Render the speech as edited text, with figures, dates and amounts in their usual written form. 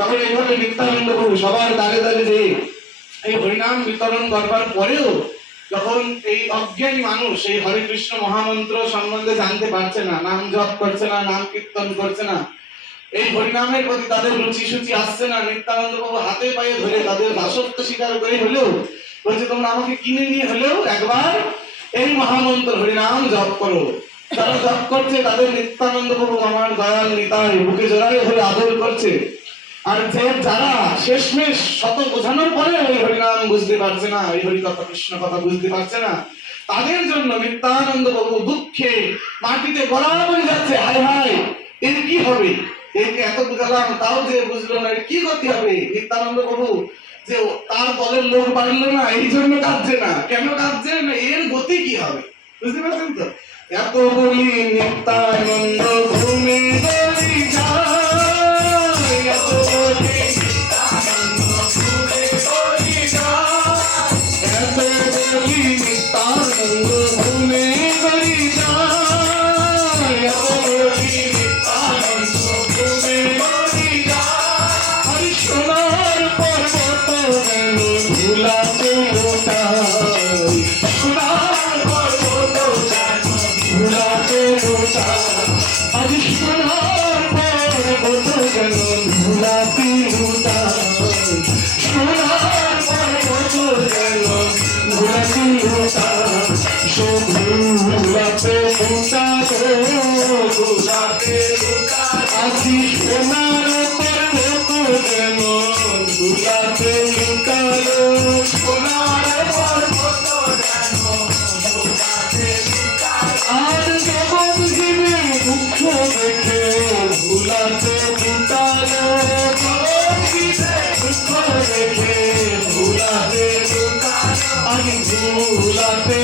যখন এইভাবে নিত্যানন্দ প্রভু সবার দ্বারে দ্বারে যে এই হরিনাম বিতরণ করবার পরেও যখন এই অজ্ঞানী মানুষ এই হরে কৃষ্ণ মহামন্ত্র সম্বন্ধে জানতে পারছে না, নাম জপ করছে না, নাম কীর্তন করছে না, এই হরিনামের প্রতি তাদের রুচি সুচি আসছে না, নিত্যানন্দ প্রভু হাতে পায়ে ধরে তাদের দাসত্ব স্বীকার করে হলেও বলছে তোমরা আমাকে কিনে নিয়ে হলেও একবার এই মহামন্ত্র হরিনাম জপ করো। যারা জপ করছে তাদের নিত্যানন্দ প্রভু আমার দয়াল নিতাই বুকে জড়াই ধরে আদর করছে। আর যে যারা শেষমেশ শত বোঝানোর পরে ওই হরিনাম বুঝতে পারছে না, ওই হরি কথা কৃষ্ণ কথা বুঝতে পারছে না, তাদের জন্য নিত্যানন্দ প্রভু দুঃখে মাটিতে গলা বলে যাচ্ছে, হায় হায় এর কি হবে, একে এত বুঝালাম তাও যে বুঝলো না, এর কি গতি হবে। নিত্যানন্দ প্রভু যে তার দলের লোক বাড়লো না এই জন্য কাঁদছে না, কেন কাঁদছে না, এর গতি কি হবে, বুঝতে পারছেন তো? এত বলি নিত্যানন্দ ঘুমে গলি যায়, এত বলি নিত্যানন্দ ঘুমে গলি যায়, এত বলি নিত্যানন্দ ঘুমে গলি যায়, এত বলি নিত্যানন্দ ঘুমে গলি যায়। হরি সোনার পর্বত যেন ধুলাতে মোটাই, সোনার পর্বত যেন ধুলাতে মোটাই, আজ সোনার পর্বত যেন ধুলাতে মোটাই, সোনার পর্বত যেন ধুলাতে মোটাই, সব ধুলাতে মোটাই, ধুলাতে মোটাই, আজ সোনার পর্বত যেন ধুলাতে মোটাই, সোনার পর্বত যেন ধুলাতে মোটাই, আর জগৎ জীবের দুঃখ দেখে ভুলাতে মোটাই, জগৎ জীবের দুঃখ দেখে ভুলাতে মোটাই, আজ ভুলাতে